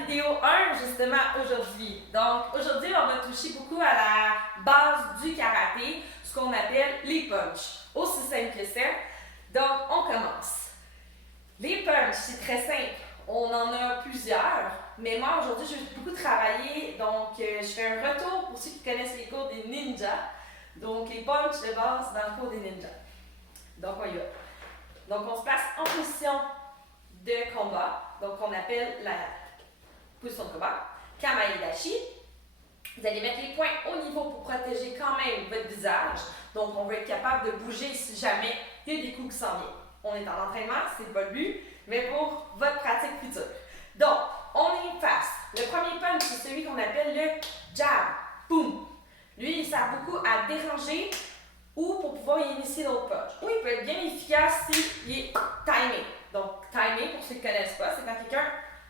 vidéo 1 justement aujourd'hui. Donc aujourd'hui, on va toucher beaucoup à la base du karaté, ce qu'on appelle les punches. Aussi simple que ça. Donc on commence. Les punches, c'est très simple. On en a plusieurs, mais moi aujourd'hui, je vais beaucoup travailler. Donc je fais un retour pour ceux qui connaissent les cours des ninjas. Donc les punches de base dans le cours des ninjas. Donc on y va. Donc on se place en position de combat. Donc on appelle la position de combat, Kamae-dashi. Vous allez mettre les poings au niveau pour protéger quand même votre visage. Donc, on va être capable de bouger si jamais il y a des coups qui s'en viennent. On est en entraînement, c'est pas le but, mais pour votre pratique future. Donc, on est face. Le premier punch, c'est celui qu'on appelle le jab. Boum! Lui, il sert beaucoup à déranger ou pour pouvoir initier l'autre punch. Ou il peut être bien efficace s'il est timé. Donc, timé, pour ceux qui ne connaissent pas, c'est quand quelqu'un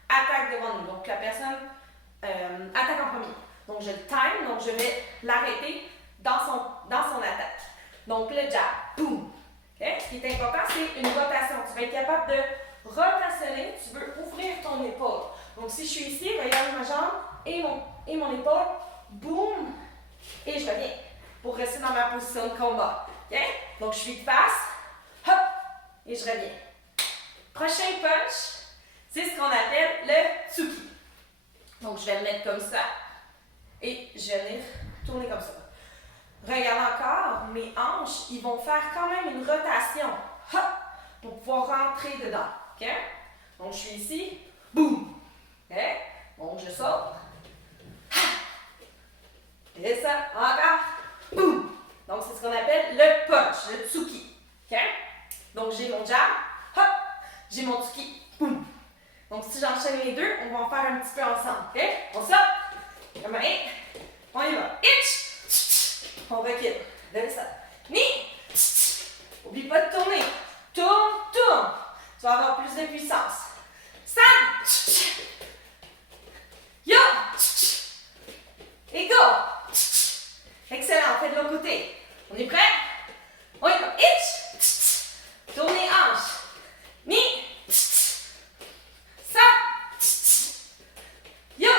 attaque devant nous. Donc, la personne attaque en premier. Donc, je le time, donc je vais l'arrêter dans son attaque. Donc, le jab, boum. Okay? Ce qui est important, c'est une rotation. Tu vas être capable de rotationner, tu veux ouvrir ton épaule. Donc, si je suis ici, regarde ma jambe et mon épaule, boum, et je reviens pour rester dans ma position de combat. Okay? Donc, je suis de face, hop, et je reviens. Prochain punch, c'est ce qu'on appelle le tsuki. Donc, je vais le mettre comme ça et je vais venir tourner comme ça. Regarde encore, mes hanches, ils vont faire quand même une rotation, hop, pour pouvoir rentrer dedans. Okay? Donc, je suis ici, boum. Okay? Donc, je saute. Et ça, encore, boum. Donc, c'est ce qu'on appelle le punch, le tsuki. Okay? Donc, j'ai mon jab, hop, j'ai mon tsuki, boum. Donc, si j'enchaîne les deux, on va en faire un petit peu ensemble. OK? On saute. Comme un. On y va. Itch. On recule. Donne ça. Ni. Oublie pas de tourner. Tourne, tourne. Tu vas avoir plus de puissance. San. Yo. Et go. Excellent. Fais de l'autre côté. On est prêt? On y va. Itch. Tournez hanche. Ni. Yo!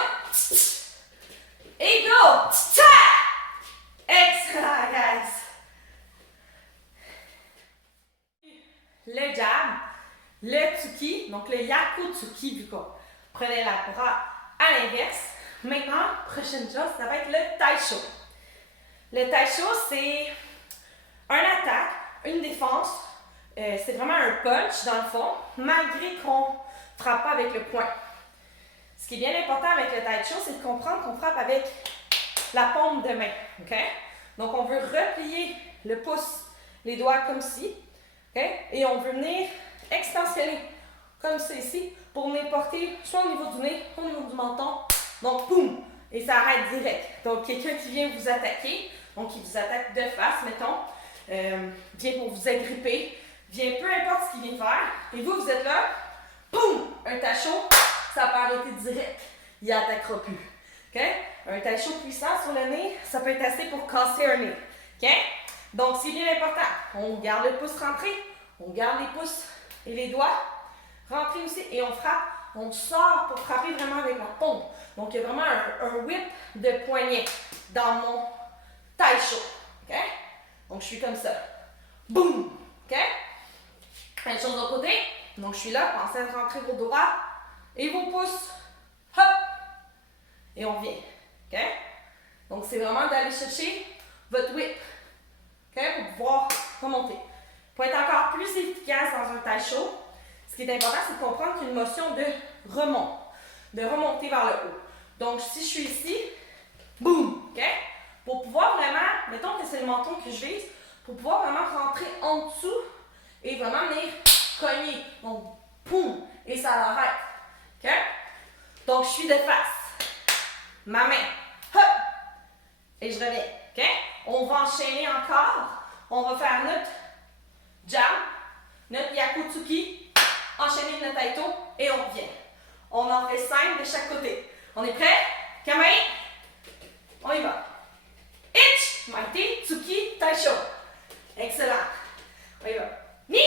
Et go! Excellent, guys! Le jab, le tsuki, donc le yaku tsuki, vu qu'on prenait la bras à l'inverse. Maintenant, prochaine chose, ça va être le taisho. Le taisho, c'est une attaque, une défense. C'est vraiment un punch, dans le fond, malgré qu'on ne frappe pas avec le poing. Ce qui est bien important avec le taisho, c'est de comprendre qu'on frappe avec la paume de main. Okay? Donc, on veut replier le pouce, les doigts comme ci. Okay? Et on veut venir extensionner comme ça ici pour venir porter soit au niveau du nez, au niveau du menton. Donc, boum! Et ça arrête direct. Donc, quelqu'un qui vient vous attaquer, donc qui vous attaque de face, mettons, vient pour vous agripper, vient peu importe ce qu'il vient faire. Et vous, vous êtes là, boum! Un taisho. Ça peut arrêter direct. Il n'attaquera plus. Okay? Un taisho puissant sur le nez, ça peut être assez pour casser un nez. Okay? Donc, c'est bien important. On garde le pouce rentré, on garde les pouces et les doigts rentrés aussi et on frappe, on sort pour frapper vraiment avec la paume. Donc, il y a vraiment un whip de poignet dans mon taisho. Okay? Donc, je suis comme ça. Boum! Okay? Même chose de l'autre côté. Donc, je suis là, pensez à rentrer vos doigts. Et vos pouces, hop, et on vient, ok? Donc, c'est vraiment d'aller chercher votre whip, ok? Pour pouvoir remonter. Pour être encore plus efficace dans un taisho, ce qui est important, c'est de comprendre qu'il y a une motion de remonter vers le haut. Donc, si je suis ici, boum, ok? Pour pouvoir vraiment, mettons que c'est le menton que je vise, pour pouvoir vraiment rentrer en dessous et vraiment venir cogner. Donc, boum, et ça l'arrête. Okay? Donc, je suis de face. Ma main. Hop! Et je reviens. Okay? On va enchaîner encore. On va faire notre jab, notre yaku tsuki, enchaîner notre taito et on revient. On en fait 5 de chaque côté. On est prêt? Kamae? On y va. Itch! Maite, tsuki, taisho. Excellent. On y va. Ni!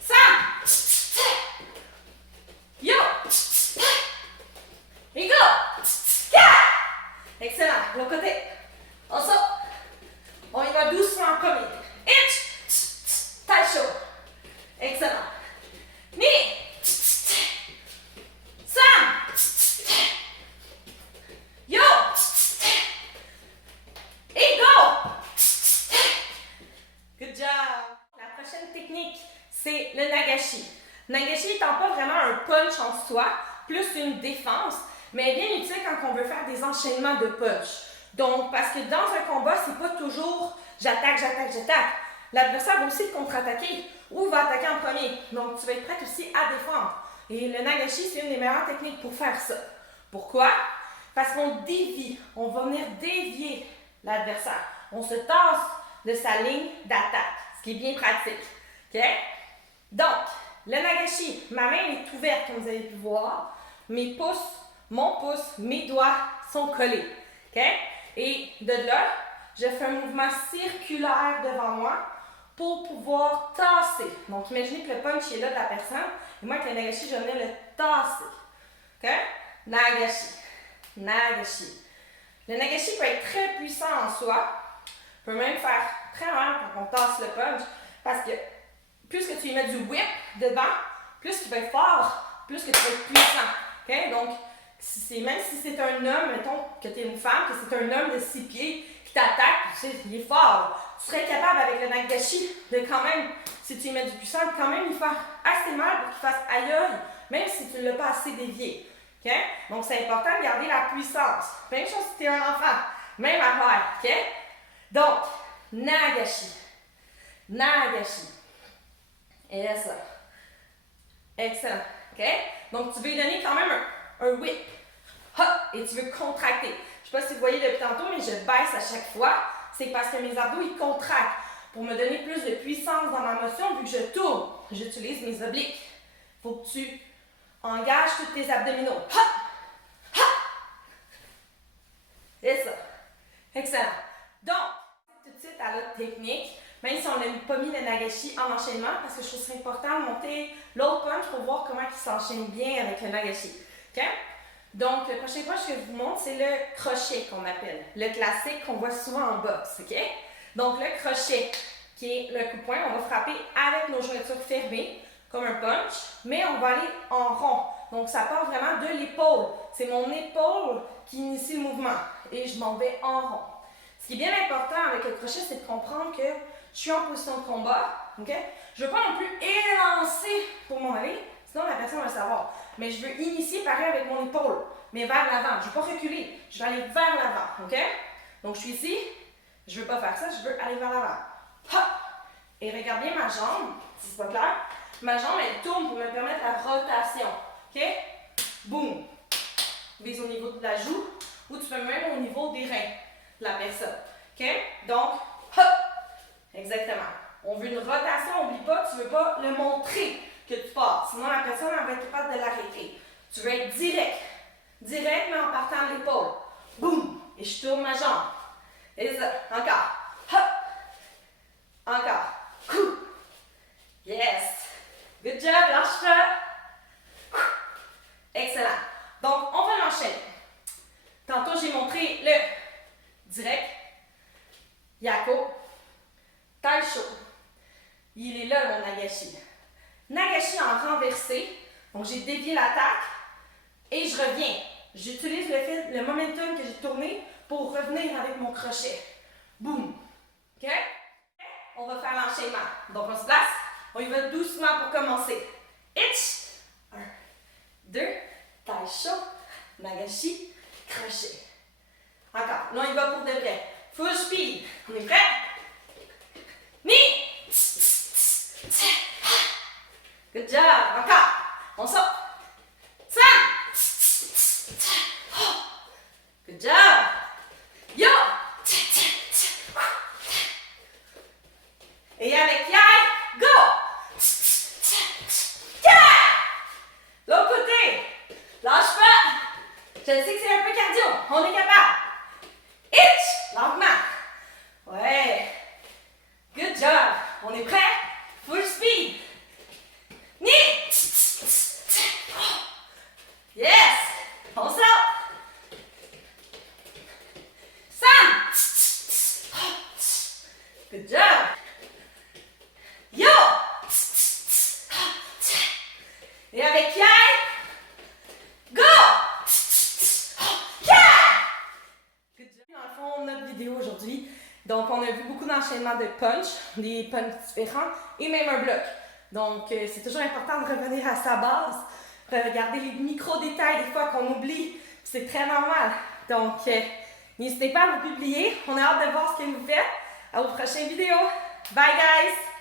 San! Yo! en premier. Itch, taisho. Excellent. Ni, san, yo, et go. Good job. La prochaine technique, c'est le nagashi. Nagashi étant pas vraiment un punch en soi, plus une défense, mais est bien utile quand on veut faire des enchaînements de punch. Donc, parce que dans un combat, c'est pas toujours j'attaque, j'attaque, j'attaque. L'adversaire va aussi contre-attaquer ou va attaquer en premier. Donc, tu vas être prête aussi à défendre. Et le nagashi, c'est une des meilleures techniques pour faire ça. Pourquoi? Parce qu'on dévie. On va venir dévier l'adversaire. On se tasse de sa ligne d'attaque, ce qui est bien pratique. OK? Donc, le nagashi, ma main est ouverte, comme vous avez pu voir. Mes pouces, mon pouce, mes doigts sont collés. OK? Et de là, je fais un mouvement circulaire devant moi pour pouvoir tasser. Donc, imaginez que le punch est là de la personne. Et moi, avec le nagashi, je viens le tasser. OK? Nagashi. Nagashi. Le nagashi peut être très puissant en soi. Peut même faire très mal quand on tasse le punch. Parce que plus que tu y mets du whip dedans, plus qu'il va être fort, plus que tu vas être puissant. Okay? Donc, même si c'est un homme, mettons que tu es une femme, que c'est un homme de 6 pieds qui t'attaque, tu sais, il est fort. Tu serais capable avec le nagashi de quand même, si tu y mets du puissant, de quand même lui faire assez mal pour qu'il fasse aïe aïe, même si tu ne l'as pas assez dévié. Okay? Donc, c'est important de garder la puissance. Même chose si tu es un enfant, même affaire. Okay? Donc, nagashi. Nagashi. Et là, ça. Excellent. OK? Donc, tu veux lui donner quand même un whip. Hop! Et tu veux contracter. Je ne sais pas si vous voyez depuis tantôt, mais je baisse à chaque fois. C'est parce que mes abdos, ils contractent. Pour me donner plus de puissance dans ma motion, vu que je tourne, j'utilise mes obliques. Il faut que tu engages tous tes abdominaux. Hop! Hop! Et ça. Excellent. Donc, tout de suite à l'autre technique. Même si on n'a pas mis le nagashi en enchaînement, parce que je trouve que c'est important de monter l'autre punch pour voir comment il s'enchaîne bien avec le nagashi. Okay? Donc, le prochain punch que je vous montre, c'est le crochet qu'on appelle. Le classique qu'on voit souvent en boxe. Okay? Donc, le crochet, qui est le coup de poing, on va frapper avec nos jointures fermées, comme un punch, mais on va aller en rond. Donc, ça part vraiment de l'épaule. C'est mon épaule qui initie le mouvement. Et je m'en vais en rond. Ce qui est bien important avec le crochet, c'est de comprendre que je suis en position de combat, ok? Je ne veux pas non plus élancer pour m'en aller, sinon la personne va le savoir. Mais je veux initier pareil avec mon épaule, mais vers l'avant. Je ne veux pas reculer, je vais aller vers l'avant, ok? Donc je suis ici, je ne veux pas faire ça, je veux aller vers l'avant. Hop! Et regarde bien ma jambe, si c'est pas clair. Ma jambe, elle tourne pour me permettre la rotation, ok? Boum! Vise au niveau de la joue, ou tu peux même au niveau des reins de la personne, ok? Donc, hop! Exactement. On veut une rotation, n'oublie pas, tu ne veux pas le montrer que tu pars. Sinon, la personne elle va être capable de l'arrêter. Tu veux être direct. Direct, mais en partant de l'épaule. Boum! Et je tourne ma jambe. Et ça. Encore. Hop! Encore. Coup! Yes! Good job, lâche pas. Excellent. Donc, on va l'enchaîner. Tantôt, j'ai montré le direct. Yako. Taisho. Il est là, mon nagashi. Nagashi en renversé. Donc, j'ai dévié l'attaque et je reviens. J'utilise le momentum que j'ai tourné pour revenir avec mon crochet. Boum. OK? On va faire l'enchaînement. Donc, on se place. On y va doucement pour commencer. Itch. 1, 2, taisho, nagashi, crochet. Encore. Là, on y va pour de vrai. Full speed. On est prêt? Ni! Good job! Encore! On saute! San! Good job! Yo! Et avec Yai, go! L'autre côté! Lâche pas! Je sais que c'est un peu cardio. On est capable. Itch! Lentement. Ouais. Good job. On est prêt? Full speed. Ni! Yes! On saute. San! Good job. Donc, on a vu beaucoup d'enchaînements de punch, des punches différents et même un bloc. Donc, c'est toujours important de revenir à sa base, regarder les micro-détails des fois qu'on oublie, c'est très normal. Donc, n'hésitez pas à vous publier. On a hâte de voir ce que vous faites. À vos prochaines vidéos. Bye guys!